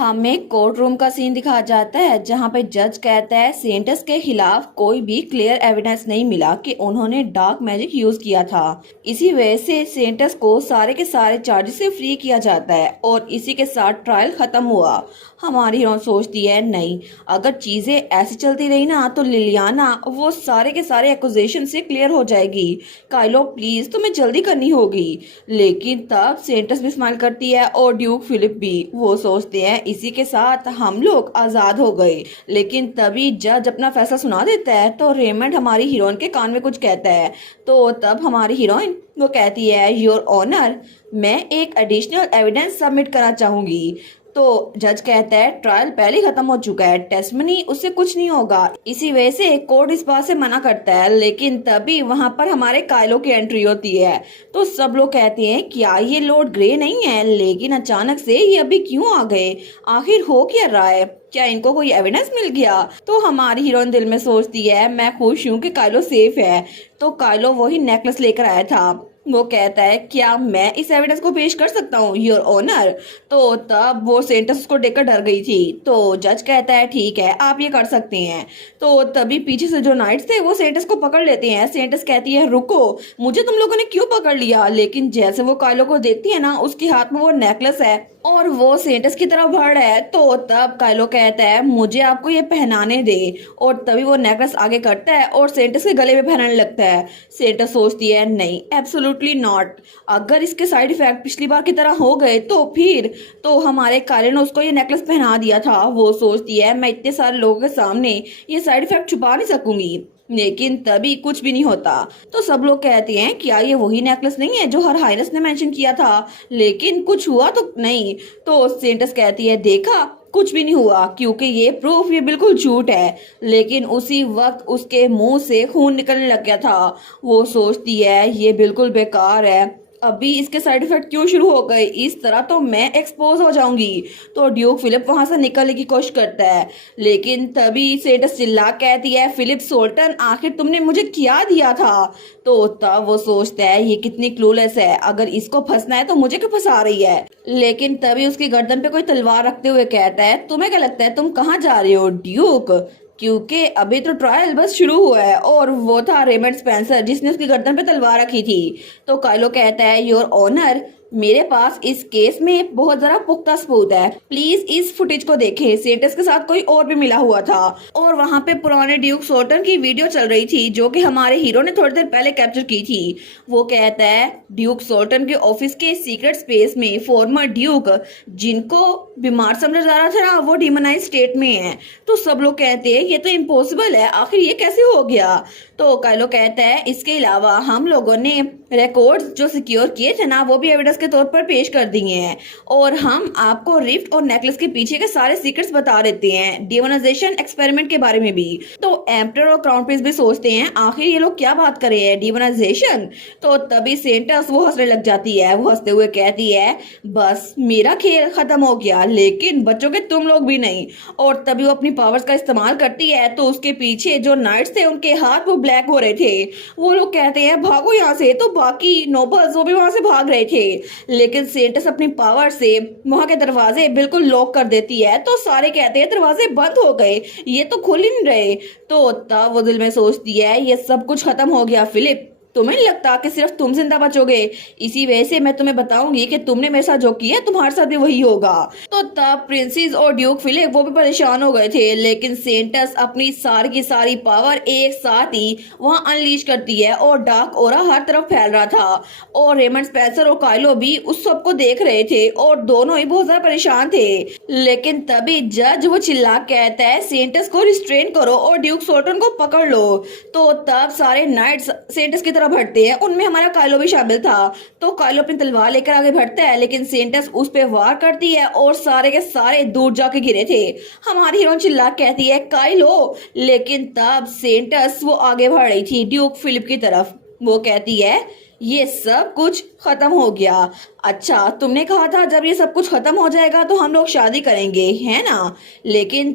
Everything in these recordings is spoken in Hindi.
हमें कोर्ट रूम का सीन दिखाया जाता है जहां पे जज कहता है सेंटस के खिलाफ कोई भी क्लियर एविडेंस नहीं मिला कि उन्होंने डार्क मैजिक यूज किया था। इसी वजह से सेंटस को सारे के सारे चार्जेस से फ्री किया जाता है और इसी के साथ ट्रायल खत्म हुआ। हमारी हीरोइन सोचती है नहीं, अगर चीजें ऐसी चलती रही ना तो लिलियाना वो सारे के सारे एक्यूजेशन से क्लियर हो जाएगी। काइलो प्लीज तुम्हें जल्दी करनी होगी। लेकिन तब सेंटस भी स्माइल करती है और ड्यूक फिलिप भी। वो सोचते हैं इसी के साथ हम लोग आजाद हो गए। लेकिन तभी जज अपना फैसला सुना देता है तो रेमंड हमारी हीरोइन के कान में कुछ कहता है। तो तब हमारी हीरोइन वो कहती है योर ऑनर, मैं एक एडिशनल एविडेंस सबमिट करना चाहूंगी। तो जज कहता है ट्रायल पहले ही खत्म हो चुका है, टेस्टमनी उससे कुछ नहीं होगा। इसी वजह से कोर्ट इस बात से मना करता है। लेकिन तभी वहां पर हमारे काइलो की एंट्री होती है। तो सब लोग कहते हैं क्या ये लॉर्ड ग्रे नहीं है, लेकिन अचानक से ये अभी क्यों आ गए, आखिर हो क्या रहा है, क्या इनको कोई एविडेंस मिल गया। तो हमारी हीरोइन दिल में सोचती है मैं खुश हूँ कि काइलो सेफ है। तो काइलो वही नेकलेस लेकर आया था। वो कहता है क्या मैं इस एविडेंस को पेश कर सकता हूँ योर ऑनर। तो तब वो सेंटस उसको देखकर डर गई थी। तो जज कहता है ठीक है आप ये कर सकते हैं। तो तभी पीछे से जो नाइट्स थे वो सेंटस को पकड़ लेते हैं। सेंटस कहती है रुको, मुझे तुम लोगों ने क्यों पकड़ लिया। लेकिन जैसे वो काइलो को देखती है ना उसके हाथ में वो नेकलेस है और वो सेंटस की तरफ बढ़ रहा है। तो तब काइलो कहता है मुझे आपको ये पहनाने दे। और तभी वो नेकलेस आगे करता है और सेंटस के गले में पहनाने लगता है। सेंटस सोचती है नहीं एब्सोल्युटली नॉट, अगर इसके साइड इफेक्ट पिछली बार की तरह हो गए तो फिर तो हमारे काइलो ने उसको ये नेकलेस पहना दिया था। वो सोचती है मैं इतने सारे लोगों के सामने ये साइड इफेक्ट छुपा नहीं सकूंगी। लेकिन तभी कुछ भी नहीं होता। तो सब लोग कहते हैं क्या ये वही नेकलेस नहीं है जो हर हाइनस ने मेंशन किया था, लेकिन कुछ हुआ तो नहीं। तो सेंटस कहती है देखा कुछ भी नहीं हुआ क्योंकि ये प्रूफ ये बिल्कुल झूठ है। लेकिन उसी वक्त उसके मुंह से खून निकलने लग गया था। वो सोचती है ये बिल्कुल बेकार है, अभी इसके साइड इफेक्ट क्यों शुरू हो गए, इस तरह तो मैं एक्सपोज हो जाऊंगी। तो ड्यूक फिलिप वहां से निकलने की कोशिश करता है। लेकिन तभी सेंटस चिल्ला कहती है फिलिप सोल्टन आखिर तुमने मुझे क्या दिया था। तो तब वो सोचता है ये कितनी क्लूलेस है, अगर इसको फंसना है तो मुझे क्यों फंसा रही है। लेकिन तभी उसकी गर्दन पे कोई तलवार रखते हुए कहता है तुम्हें क्या लगता है तुम कहाँ जा रहे हो ड्यूक, क्योंकि अभी तो ट्रायल बस शुरू हुआ है। और वो था रेमंड स्पेंसर जिसने उसकी गर्दन पे तलवार रखी थी। तो काइलो कहता है योर ऑनर, मेरे पास इस केस में बहुत जरा पुख्ता सबूत है, प्लीज इस फुटेज को देखें। सेंटस के साथ कोई और भी मिला हुआ था और वहाँ पे पुराने ड्यूक सोल्टन की वीडियो चल रही थी जो कि हमारे हीरो ने थोड़ी देर पहले कैप्चर की थी। वो कहता है ड्यूक सोल्टन के ऑफिस के सीक्रेट स्पेस में फॉर्मर ड्यूक जिनको बीमार समझा जा रहा था ना वो डिमोनाइज स्टेट में है। तो सब लोग कहते हैं ये तो इम्पॉसिबल है, आखिर ये कैसे हो गया। तो काइलो कहता है इसके अलावा हम लोगों ने रिकॉर्ड्स जो सिक्योर किए थे ना वो भी एविडेंस के तौर पर पेश कर दिए हैं और हम आपको रिफ्ट और नेकलेस के पीछे के सारे सीक्रेट्स बता देते हैं, डिमोनाइजेशन एक्सपेरिमेंट के बारे में भी। तो एम्परर और क्राउन प्रिंस भी सोचते हैं आखिर ये लोग क्या बात कर रहे हैं, डिमोनाइजेशन। तो तभी सेंटस वो हंसने लग जाती है। वो हंसते हुए कहती है बस मेरा खेल खत्म हो गया लेकिन बच्चोगे तुम लोग भी नहीं। और तभी वो अपनी पावर्स का इस्तेमाल करती है तो उसके पीछे जो नाइट्स थे उनके हाथ वो ब्लैक हो रहे थे। वो लोग कहते हैं भागो यहाँ से। तो बाकी नोबल्स वो भी वहां से भाग रहे थे। लेकिन सेंटस अपनी पावर से वहां के दरवाजे बिल्कुल लॉक कर देती है। तो सारे कहते हैं दरवाजे बंद हो गए, ये तो खुल ही नहीं रहे। तो तब वो दिल में सोचती है ये सब कुछ खत्म हो गया फिलिप, तुम्हें नहीं लगता कि सिर्फ तुम जिंदा बचोगे, इसी वजह से मैं तुम्हें बताऊंगी कि तुमने मेरे साथ जो किया तुम्हारे साथ भी वही होगा। तो तब प्रिंसेस और ड्यूक फिलिप वो भी परेशान हो गए थे। लेकिन सेंटस अपनी सारी की सारी पावर एक साथ ही वहां अनलीश करती है और डार्क ओरा हर तरफ फैल रहा था। और रेमंड स्पेंसर और काइलो भी उस सब को देख रहे थे और दोनों ही बहुत ज्यादा परेशान थे। लेकिन तभी जज वो चिल्ला कहता है सेंटस को रिस्ट्रेन करो और ड्यूक सोल्टन को पकड़ लो। तो तब सारे नाइट्स सेंटस की बढ़ते हैं, उनमें हमारा काइलो भी शामिल था। तो काइलो अपनी तलवार लेकर आगे बढ़ता है लेकिन सेंटस उस पे वार करती है और सारे के सारे दूर जाके गिरे थे। हमारी हीरोइन चिल्ला कहती है काइलो। लेकिन तब सेंटस वो आगे बढ़ रही थी ड्यूक फिलिप की तरफ। वो कहती है ये सब कुछ खत्म हो गया। अच्छा तुमने कहा था जब ये सब कुछ खत्म हो जाएगा तो हम लोग शादी करेंगे है ना, लेकिन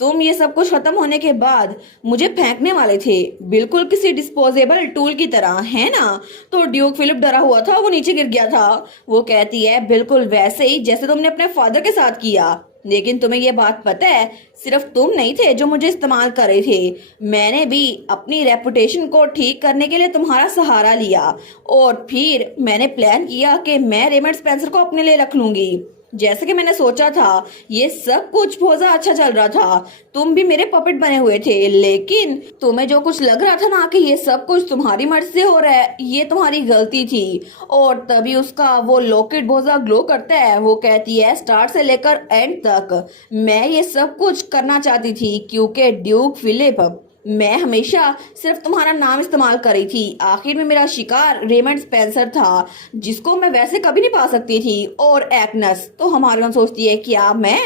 तुम ये सब कुछ खत्म होने के बाद मुझे फेंकने वाले थे बिल्कुल किसी डिस्पोजेबल टूल की तरह है ना। तो ड्यूक फिलिप डरा हुआ था, वो नीचे गिर गया था। वो कहती है बिल्कुल वैसे ही जैसे तुमने अपने फादर के साथ किया। लेकिन तुम्हें ये बात पता है, सिर्फ तुम नहीं थे जो मुझे इस्तेमाल कर रहे थे, मैंने भी अपनी रेपुटेशन को ठीक करने के लिए तुम्हारा सहारा लिया और फिर मैंने प्लान किया कि मैं रेमंड स्पेंसर को अपने लिए रख लूंगी। जैसे कि मैंने सोचा था, ये सब कुछ बहुत ज्यादा अच्छा चल रहा था, तुम भी मेरे पपेट बने हुए थे, लेकिन तुम्हें जो कुछ लग रहा था ना कि ये सब कुछ तुम्हारी मर्जी से हो रहा है, ये तुम्हारी गलती थी। और तभी उसका वो लॉकेट बहुत ज्यादा ग्लो करता है। वो कहती है स्टार्ट से लेकर एंड तक मैं ये सब कुछ करना चाहती थी, क्योंकि ड्यूक फिलिप, मैं हमेशा सिर्फ तुम्हारा नाम इस्तेमाल कर रही थी। आखिर में मेरा शिकार रेमंड स्पेंसर था, जिसको मैं वैसे कभी नहीं पा सकती थी। और एग्नेस तो हमारे यहाँ सोचती है क्या मैं,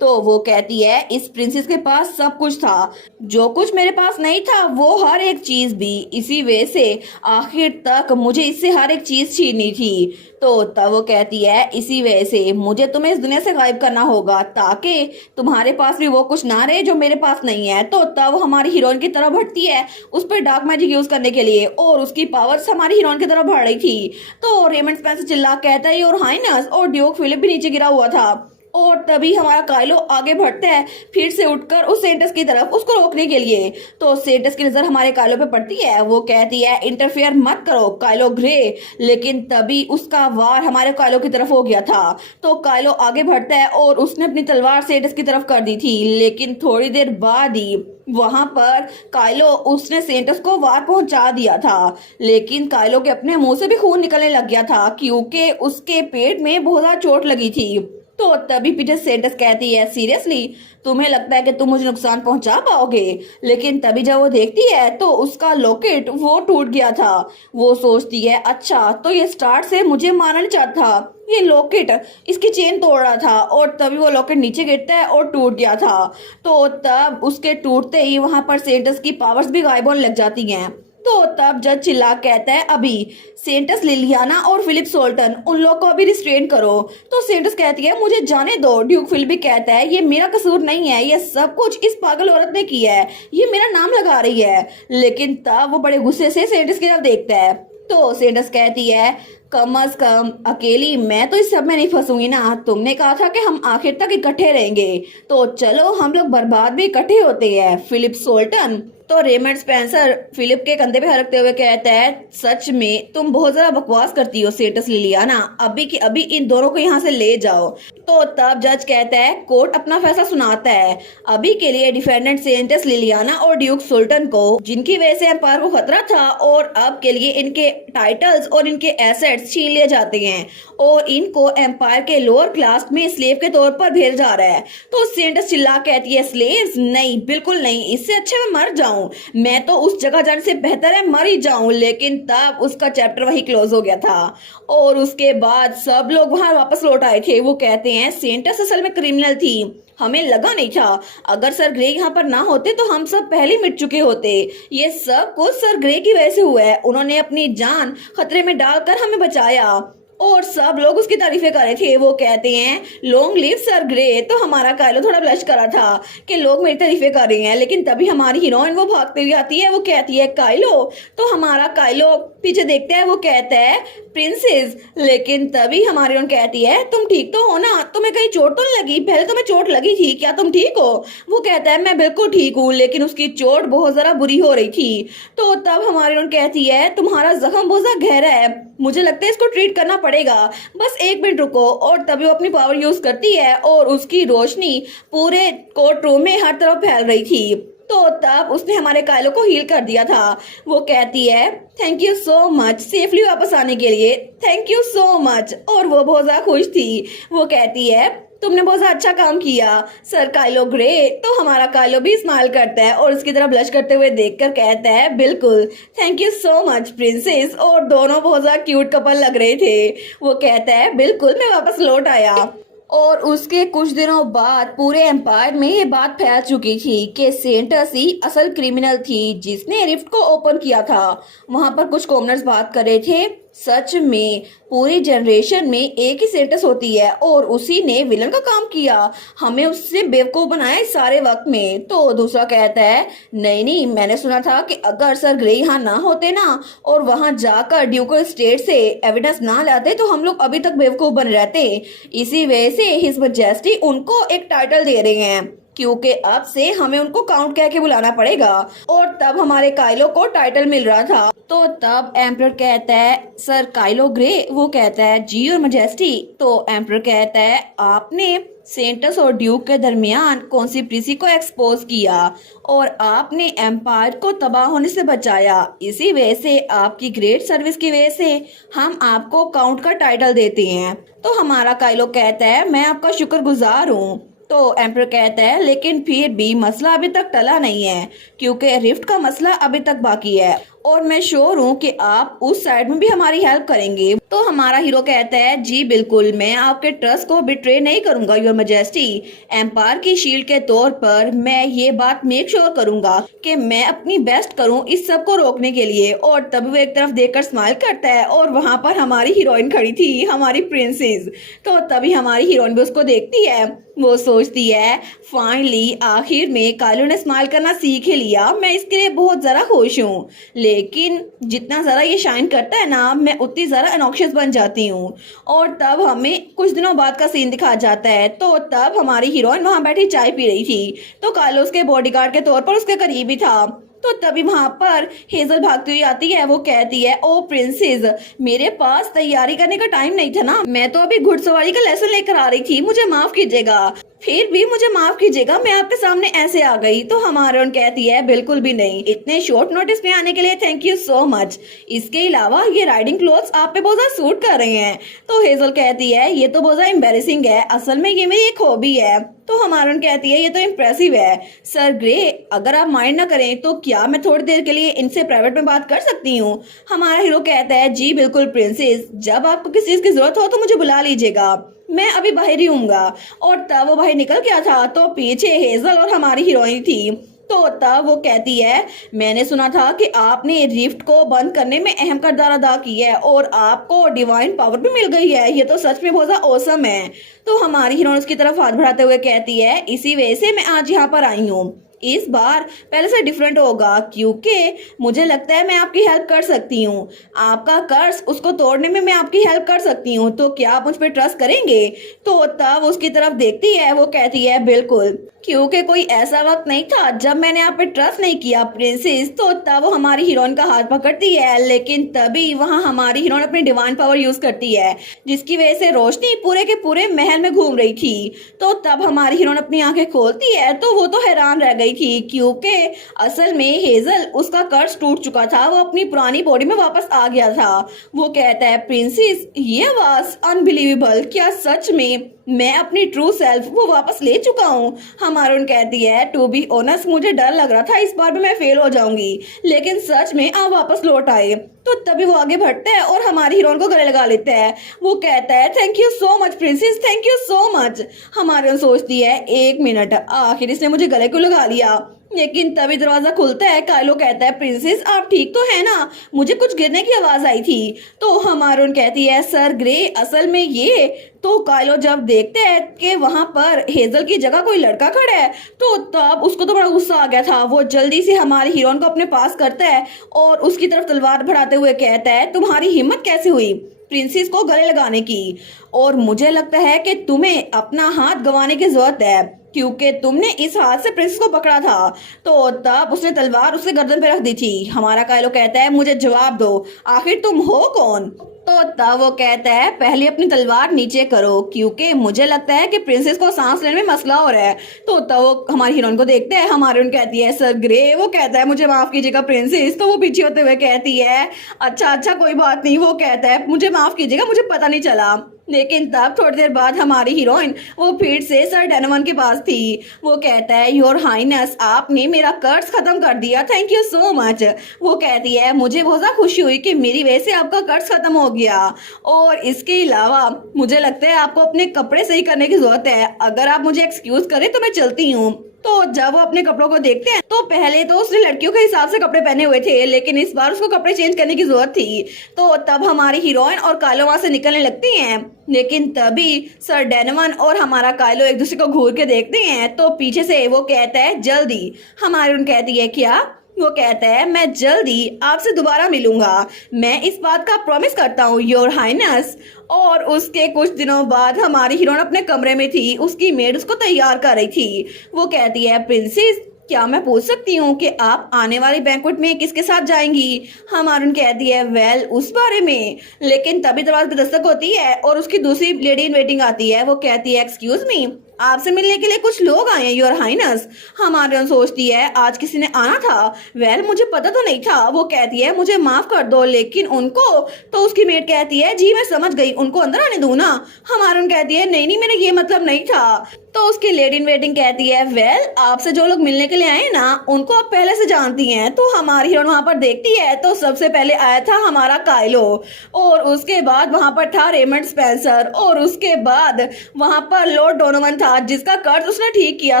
तो वो कहती है इस प्रिंसेस के पास सब कुछ था, जो कुछ मेरे पास नहीं था वो हर एक चीज भी, इसी वजह से आखिर तक मुझे इससे हर एक चीज छीननी थी। तो तब वो कहती है इसी वजह से मुझे तुम्हें इस दुनिया से गायब करना होगा, ताकि तुम्हारे पास भी वो कुछ ना रहे जो मेरे पास नहीं है। तो तब हमारी हीरोइन की तरफ बढ़ती है उस पर डार्क मैजिक यूज करने के लिए, और उसकी पावर्स हमारी हीरोइन की तरफ बढ़ रही थी। तो रेमंड स्पेंसर चिल्ला कहता है और हाइनस, और ड्यूक फिलिप भी नीचे गिरा हुआ था। और तभी हमारा काइलो आगे बढ़ता है फिर से उठकर उस सेंटस की तरफ, उसको रोकने के लिए। तो सेंटस की नजर हमारे काइलो पे पड़ती है। वो कहती है इंटरफेयर मत करो काइलो ग्रे, लेकिन तभी उसका वार हमारे काइलो की तरफ हो गया था। तो काइलो आगे बढ़ता है और उसने अपनी तलवार सेंटस की तरफ कर दी थी, लेकिन थोड़ी देर बाद ही वहां पर काइलो उसने सेंटस को वार पहुंचा दिया था, लेकिन काइलो के अपने मुंह से भी खून निकलने लग गया था, क्योंकि उसके पेट में बहुत ज्यादा चोट लगी थी। तो तभी पीटर सेंटस कहती है सीरियसली तुम्हें लगता है कि तुम मुझे नुकसान पहुंचा पाओगे, लेकिन तभी जब वो देखती है तो उसका लॉकेट वो टूट गया था। वो सोचती है अच्छा तो ये स्टार्ट से मुझे मारना नहीं चाहता, ये लॉकेट इसकी चेन तोड़ रहा था। और तभी वो लॉकेट नीचे गिरता है और टूट गया था। तो तब उसके टूटते ही वहां पर सेंटस की पावर्स भी गायब होने लग जाती हैं। तो तब जज चिल्ला कहता है अभी सेंटस लिलियाना और फिलिप सोल्टन उन लोग को अभी रिस्ट्रेन करो। तो सेंटस कहती है मुझे जाने दो। ड्यूक फिलिप भी कहता है ये मेरा कसूर नहीं है, ये सब कुछ इस पागल औरत ने किया है, ये मेरा नाम लगा रही है। लेकिन तब वो बड़े गुस्से से सेंटस की तरफ देखता है। तो सेंटस कहती है कम अज कम अकेली मैं तो इस सब में नहीं फंसूंगी ना, तुमने कहा था कि हम आखिर तक इकट्ठे रहेंगे, तो चलो हम लोग बर्बाद भी इकट्ठे होते हैं। फिलिप सोल्टन तो रेमंड स्पेंसर फिलिप के कंधे पे हरकते हुए कहता है सच में तुम बहुत ज्यादा बकवास करती हो सेंटस लिलियाना, अभी की अभी इन दोनों को यहाँ से ले जाओ। तो तब जज कहता है कोर्ट अपना फैसला सुनाता है, अभी के लिए डिफेंडेंट सेंटस लिलियाना और ड्यूक सोल्टन को, जिनकी वजह से एम्पायर को खतरा था, और अब के लिए इनके टाइटल्स और इनके एसेट्स छीन लिए जाते हैं और इनको एम्पायर के लोअर क्लास में स्लेव के तौर पर भेजा जा रहा है। तो सेंटस चिल्ला कहती है स्लेव्स नहीं, बिल्कुल नहीं, इससे अच्छा मैं मर जाऊं, मैं तो उस जगह जाने से बेहतर है मर ही जाऊं। लेकिन तब उसका चैप्टर वही क्लोज हो गया था और उसके बाद सब लोग वहां वापस लौट आए थे। वो कहते हैं सेंटस असल में क्रिमिनल थी, हमें लगा नहीं था, अगर सर ग्रे यहाँ पर ना होते तो हम सब पहले मिट चुके होते, ये सब कुछ सर ग्रे की वजह से हुआ है, उन्होंने अपनी जान खतरे में डालकर हमें बचाया। और सब लोग उसकी तारीफें कर रहे थे। वो कहते हैं लॉन्ग लिव सर ग्रे। तो हमारा काइलो थोड़ा ब्लश करा था कि लोग मेरी तारीफें कर रहे हैं, लेकिन तभी हमारी हीरोइन वो भागते हुए आती है। वो कहती है काइलो, तो हमारा काइलो पीछे देखता है, वो कहता है प्रिंसेस, लेकिन तभी हमारी हीरोइन कहती है तुम ठीक तो हो ना, तुम्हें कहीं चोट तो नहीं लगी, पहले तुम्हें चोट लगी थी, क्या तुम ठीक हो? वो कहता है मैं बिल्कुल ठीक हूँ, लेकिन उसकी चोट बहुत जरा बुरी हो रही थी। तो तब हमारी हीरोइन कहती है तुम्हारा जख्म बहुत ज्यादा गहरा है, मुझे लगता है इसको ट्रीट करना पड़ेगा, बस एक मिनट रुको। और तभी वो अपनी पावर यूज करती है और उसकी रोशनी पूरे कोर्ट रूम में हर तरफ फैल रही थी। तो तब उसने हमारे काइलो को हील कर दिया था। वो कहती है thank you so much safely वापस आने के लिए, थैंक यू सो मच। और वो बहुत ज्यादा खुश थी। वो कहती है तुमने बहुत अच्छा काम किया सर काइलो ग्रे। तो हमारा काइलो भी स्माइल करता है और उसकी तरफ ब्लश करते हुए देखकर कहता है बिल्कुल, thank you so much princess. और दोनों बहुत ज्यादा क्यूट कपल लग रहे थे। वो कहता है बिल्कुल मैं वापस लौट आया। और उसके कुछ दिनों बाद पूरे एम्पायर में ये बात फैल चुकी थी कि सेंटस ही असल क्रिमिनल थी जिसने रिफ्ट को ओपन किया था। वहां पर कुछ कॉमनर्स बात कर रहे थे सच में पूरी जनरेशन में एक ही सेंटेंस होती है और उसी ने विलन का काम किया, हमें उससे बेवकूफ बनाया इस सारे वक्त में। तो दूसरा कहता है नहीं नहीं, मैंने सुना था कि अगर सर ग्रे यहाँ ना होते ना और वहां जाकर ड्यूकल स्टेट से एविडेंस ना लाते तो हम लोग अभी तक बेवकूफ बन रहते। इसी वजह से हिज मैजेस्टी उनको एक टाइटल दे रहे हैं, क्योंकि अब से हमें उनको काउंट कह के बुलाना पड़ेगा। और तब हमारे काइलो को टाइटल मिल रहा था। तो तब एम्परर कहता है सर काइलो ग्रे, वो कहता है जी और मैजेस्टी। तो एम्परर कहता है आपने सेंटस और ड्यूक के दरमियान कॉन्स्पिरेसी को एक्सपोज किया और आपने एम्पायर को तबाह होने से बचाया। इसी वजह से आपकी ग्रेट सर्विस की वजह से हम आपको काउंट का टाइटल देते हैं। तो हमारा काइलो कहता है मैं आपका शुक्रगुजार हूँ। तो एम्पर कहता है लेकिन फिर भी मसला अभी तक टला नहीं है, क्योंकि रिफ्ट का मसला अभी तक बाकी है और मैं श्योर हूँ कि आप उस साइड में भी हमारी हेल्प करेंगे। तो हमारा हीरो कहता है जी बिल्कुल, मैं आपके ट्रस्ट को बिट्रे नहीं करूंगा योर मैजेस्टी। एम्पायर की शील्ड के तौर पर मैं ये बात मेक श्योर करूंगा कि मैं अपनी बेस्ट करूं इस सब को रोकने के लिए। और तब वो एक तरफ देखकर स्माइल करता है और वहां पर हमारी हीरोइन खड़ी थी, हमारी प्रिंसेस। तो तभी हमारी हीरोइन भी उसको देखती है। वो सोचती है फाइनली आखिर में काइलो ने स्माइल करना सीख ही लिया, मैं इसके लिए बहुत ज़रा खुश हूँ। लेकिन जितना ज़रा ये शाइन करता है ना, मैं उतनी ज़रा अनॉक्शियस बन जाती हूँ। और तब हमें कुछ दिनों बाद का सीन दिखा जाता है। तो तब हमारी हीरोइन वहाँ बैठी चाय पी रही थी, तो काइलो उसके बॉडीगार्ड के तौर पर उसके करीब ही था। तो तभी वहां पर हेजल भागती हुई आती है। वो कहती है ओ प्रिंसेस, मेरे पास तैयारी करने का टाइम नहीं था ना, मैं तो अभी घुड़सवारी का लेसन लेकर आ रही थी, मुझे माफ कीजिएगा, फिर भी मुझे माफ कीजिएगा, मैं आपके सामने ऐसे आ गई। तो हमारा कहती है बिल्कुल भी नहीं, इतने शॉर्ट नोटिस में आने के लिए थैंक यू सो मच। इसके अलावा ये राइडिंग क्लोथ्स आप पे बहुत ज्यादा सूट कर रहे हैं। तो हेजल कहती है ये तो बहुत ज्यादा एम्बेरसिंग है, असल में ये मेरी एक हॉबी है। तो हमारा कहती है ये तो इम्प्रेसिव है। सर ग्रे, अगर आप माइंड ना करें तो क्या मैं थोड़ी देर के लिए इनसे प्राइवेट में बात कर सकती हूँ? हमारा हीरो कहता है जी बिल्कुल प्रिंसेस, जब आपको किसी चीज की जरूरत हो तो मुझे बुला लीजिएगा, मैं अभी बाहर ही हूँगा। और तब वो बाहर निकल गया था तो पीछे हेजल और हमारी हीरोइन थी। तो तब वो कहती है मैंने सुना था कि आपने रिफ्ट को बंद करने में अहम किरदार अदा किया है और आपको डिवाइन पावर भी मिल गई है, ये तो सच में बहुत ज्यादा ऑसम है। तो हमारी हीरोइन उसकी तरफ हाथ बढ़ाते हुए कहती है इसी वजह से मैं आज यहाँ पर आई हूँ, इस बार पहले से डिफरेंट होगा, क्योंकि मुझे लगता है मैं आपकी हेल्प कर सकती हूँ, आपका कर्ज उसको तोड़ने में मैं आपकी हेल्प कर सकती हूँ, तो क्या आप मुझ पर ट्रस्ट करेंगे? तो तब उसकी तरफ देखती है, वो कहती है बिल्कुल, क्योंकि कोई ऐसा वक्त नहीं था जब मैंने आप पे ट्रस्ट नहीं किया प्रिंसेस। तो तब वो हमारी हीरोइन का हाथ पकड़ती है, लेकिन तभी वहाँ हमारी हीरोइन अपनी डिवाइन पावर यूज करती है, जिसकी वजह से रोशनी पूरे के पूरे महल में घूम रही थी। तो तब हमारी हीरोइन अपनी आंखें खोलती है तो वो तो हैरान रह गई थी, क्योंकि असल में हेजल उसका कर्ज टूट चुका था, वो अपनी पुरानी बॉडी में वापस आ गया था। वो कहता है प्रिंसेस ये आवाज अनबिलीवेबल, क्या सच में मैं अपनी ट्रू सेल्फ वो वापस ले चुका हूँ? हमारून कहती है टू बी ऑनेस्ट मुझे डर लग रहा था इस बार भी मैं फेल हो जाऊंगी, लेकिन सच में आप वापस लौट आए। तो तभी वो आगे बढ़ता है और हमारी हीरोइन को गले लगा लेता है। वो कहता है thank you so much princess, thank you so much. हमारी सोचती है एक मिनट, आखिर इसने मुझे गले क्यों लगा लिया? लेकिन तभी दरवाजा खुलता है। काइलो कहता है प्रिंसेस आप ठीक तो है ना, मुझे कुछ गिरने की आवाज आई थी। तो हमारून कहती है सर ग्रे असल में ये। तो काइलो जब देखते हैं कि वहां पर हेजल की जगह कोई लड़का खड़ा है तो तब उसको तो बड़ा गुस्सा आ गया था। वो जल्दी से हमारी हीरोइन को अपने पास करता है और उसकी तरफ तलवार बढ़ाते हुए कहता है तुम्हारी हिम्मत कैसे हुई प्रिंसेस को गले लगाने की, और मुझे लगता है कि तुम्हें अपना हाथ गंवाने की जरूरत है क्योंकि तुमने इस हाथ से प्रिंसेस को पकड़ा था। तो तब उसने तलवार उसके गर्दन पे रख दी थी। हमारा काइलो कहता है मुझे जवाब दो, आखिर तुम हो कौन? तो तब वो कहता है पहले अपनी तलवार नीचे करो, क्योंकि मुझे लगता है कि प्रिंसेस को सांस लेने में मसला हो रहा है। तो तब वो हमारी हीरोइन को देखते हैं। हमारी हीरोइन कहती है सर ग्रे। वो कहता है मुझे माफ कीजिएगा प्रिंसेस। तो वो पीछे होते हुए कहती है अच्छा कोई बात नहीं। वो कहता है मुझे माफ कीजिएगा, मुझे पता नहीं चला। लेकिन तब थोड़ी देर बाद हमारी हीरोइन वो फिर से सर डोनोवन के पास थी। वो कहता है योर हाइनेस आपने मेरा कर्ज खत्म कर दिया, थैंक यू सो मच। वो कहती है मुझे बहुत ज़्यादा खुशी हुई कि मेरी वजह से आपका कर्ज खत्म हो गया, और इसके अलावा मुझे लगता है आपको अपने कपड़े सही करने की जरूरत है, अगर आप मुझे एक्सक्यूज करें तो मैं चलती हूँ। तो जब वो अपने कपड़ों को देखते हैं तो पहले तो उसने लड़कियों के हिसाब से कपड़े पहने हुए थे, लेकिन इस बार उसको कपड़े चेंज करने की जरूरत थी। तो तब हमारी हीरोइन और कायलो वहां से निकलने लगती हैं, लेकिन तभी सर डेनवन और हमारा कायलो एक दूसरे को घूर के देखते हैं। तो पीछे से वो कहता है जल्दी। हमारी उन कहती है क्या? वो कहता है मैं जल्दी आपसे दोबारा मिलूंगा, मैं इस बात का प्रॉमिस करता हूँ योर हाइनेस। और उसके कुछ दिनों बाद हमारी हीरोइन अपने कमरे में थी, उसकी मेड उसको तैयार कर रही थी। वो कहती है प्रिंसेस क्या मैं पूछ सकती हूँ कि आप आने वाली बैंक्वेट में किसके साथ जाएंगी? हमारून कहती है वेल उस बारे में। लेकिन तभी दरवाजे पे दस्तक होती है और उसकी दूसरी लेडी इन वेटिंग आती है। वो कहती है एक्सक्यूज मी, आपसे मिलने के लिए कुछ लोग आए हैं योर हाइनेस। हमारे सोचती है आज किसी ने आना था। वेल मुझे पता तो नहीं था। वो कहती है मुझे माफ कर दो लेकिन उनको। तो उसकी मेट कहती है जी मैं समझ गई, उनको अंदर आने दूं ना? हमारून कहती है नहीं नहीं मेरा ये मतलब नहीं था। तो उसकी लेडी इन वेटिंग कहती है वेल आपसे जो लोग मिलने के लिए आए ना उनको आप पहले से जानती हैं। तो हमारी हीरोइन वहां पर देखती है तो सबसे पहले आया था हमारा कायलो, और उसके बाद वहां पर था रेमंड स्पेंसर, और उसके बाद वहां पर लॉर्ड डोनोवन था जिसका कर्ज उसने ठीक किया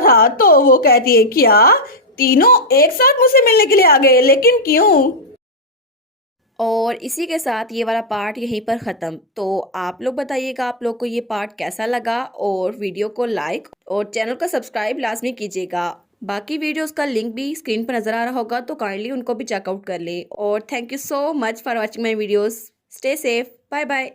था। तो वो कहती है क्या तीनों एक साथ मुझसे मिलने के लिए आ गए, लेकिन क्यों? और इसी के साथ ये वाला पार्ट यहीं पर ख़त्म। तो आप लोग बताइएगा आप लोग को ये पार्ट कैसा लगा, और वीडियो को लाइक और चैनल को सब्सक्राइब लाजमी कीजिएगा। बाकी वीडियोस का लिंक भी स्क्रीन पर नज़र आ रहा होगा तो काइंडली उनको भी चेकआउट कर लें। और thank you so much for watching my videos. Stay safe, bye bye.